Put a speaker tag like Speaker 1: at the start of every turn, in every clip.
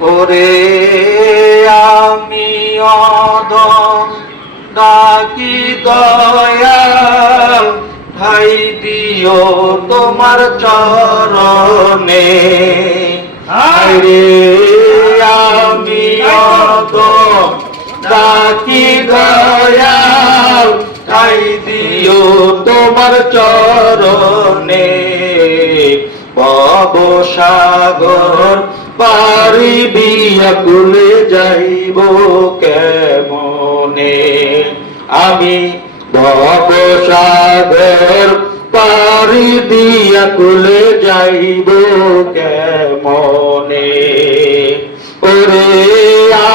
Speaker 1: ওরে আমি অধম ডাকি দয়াল ভাই দিও তোমার চরণে। রে আমি অধম ডাকি দয়াল ভাই দিও তোমার চরণে। ভব সাগর পারি দিয়া কুলে যাইব কেমনে? আমি ভব সাগর পারি দিয়া কুলে যাইব কেমনে? ওরে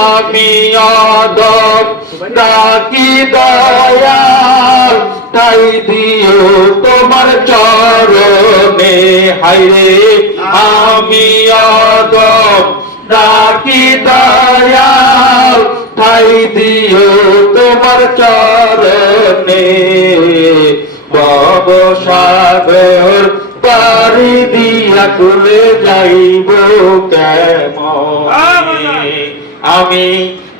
Speaker 1: আমি অদম ডাকি দয়াল, তাই দিও তোমার চরণে। হাইরে আমি অদম ডাকি দয়াল তাই দিও তোমার চরণে। সাগর পারি দিয়া তুলে যাইব কেমন? আমি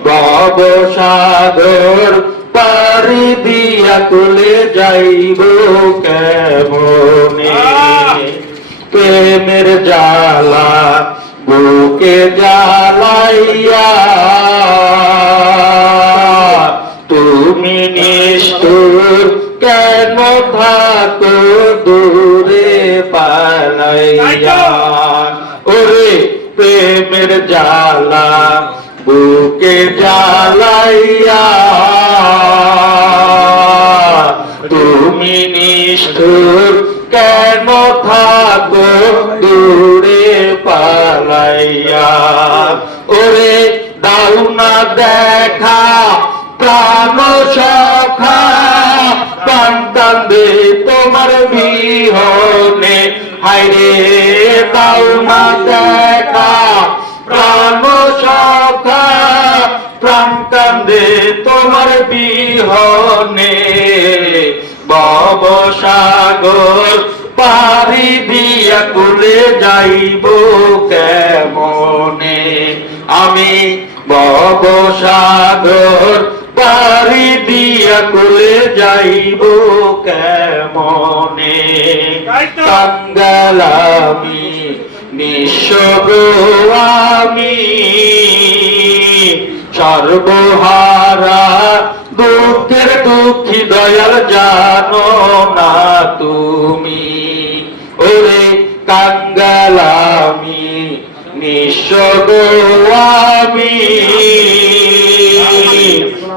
Speaker 1: ভব সাগর পারি দিয়া তুলে যাইব কেমনে? প্রেমের জালা বুকে জ্বালাইয়া। তুমি নিষ্ঠুর কেন থাকো দূরে পালাইয়া? ওরে প্রেমের জালা বুকে জ্বালাইয়া। তুমি নিষ্ঠুর দূরে পালাইয়া। ওরে দাও না দেখা, প্রাণ সখা, প্রাণ কান্দে তোমার বিহনে। হাইরে দাও না দেখা, প্রাণ সখা, প্রাণ কান্দে তোমার বিহনে। বব সাগর পারি দিয়া কুলে যাইব কেমনে? আমি বব সাগর পারি দিয়া কুলে যাইব কেমনে? কাঙ্গালামি নিঃস্ব আমি। সর্বহারা দুঃখের দুঃখী দয়াল জানো না তুমি নিঃস্ব আমি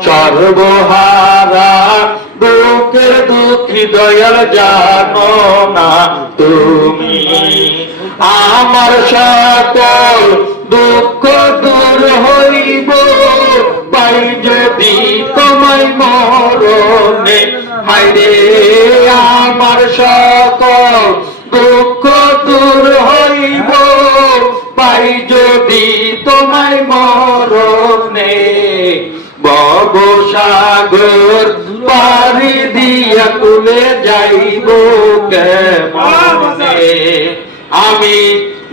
Speaker 1: সর্বহারা দুঃখের দুঃখী দয়াল জানো না তুমি। আমার সকল দুঃখ দূর হইব, পাই যদি তোমায় মরণে। হাইরে আমার সকল সাগর পারি দিয়া কুলে যাইব কেমনে? আমি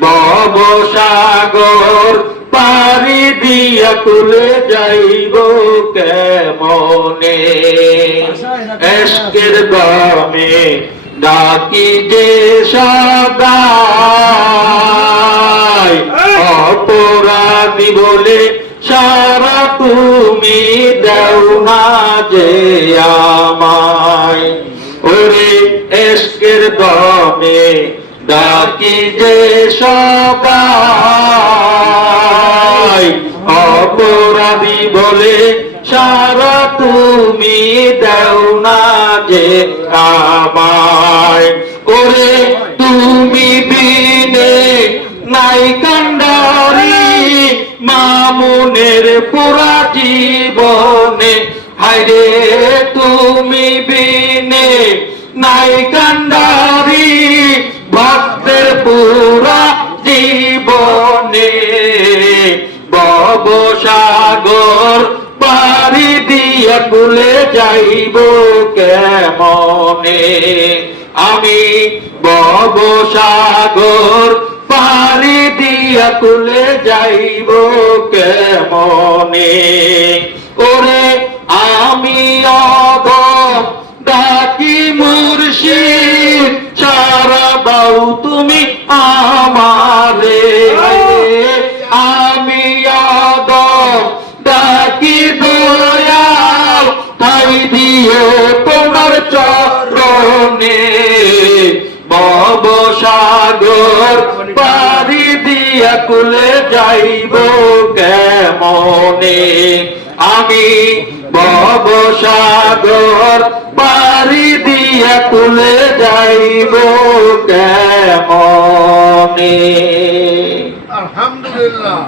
Speaker 1: বব সাগর পারি দিয়া কুলে যাইব কেমনে? এসকের গমে ডাকি যে সদাই অপরাধী বলে সারা তুমি যে আমায়, ওরে এসকের দমে ডাকি যে সবাই। অপরাধী বলে, সারা তুমি দেও না যে আমায়। ওরে তুমি বিনে নাই কান্ডারি, মামুনের পুরা জীবনে বাইরে তুমি বিনে নাই কান্দারি ভক্তের পুরা জীবনে ববসাগর পারি দিয়ে কুলে যাইব কেমনে? আমি ববসাগর পারি দিয়ে কুলে যাইব কেমনে? কুলে যাইব কেমনে? আমি বব সাগর পারি দিয়া কুলে যাইব কেমনে?
Speaker 2: আলহামদুলিল্লাহ।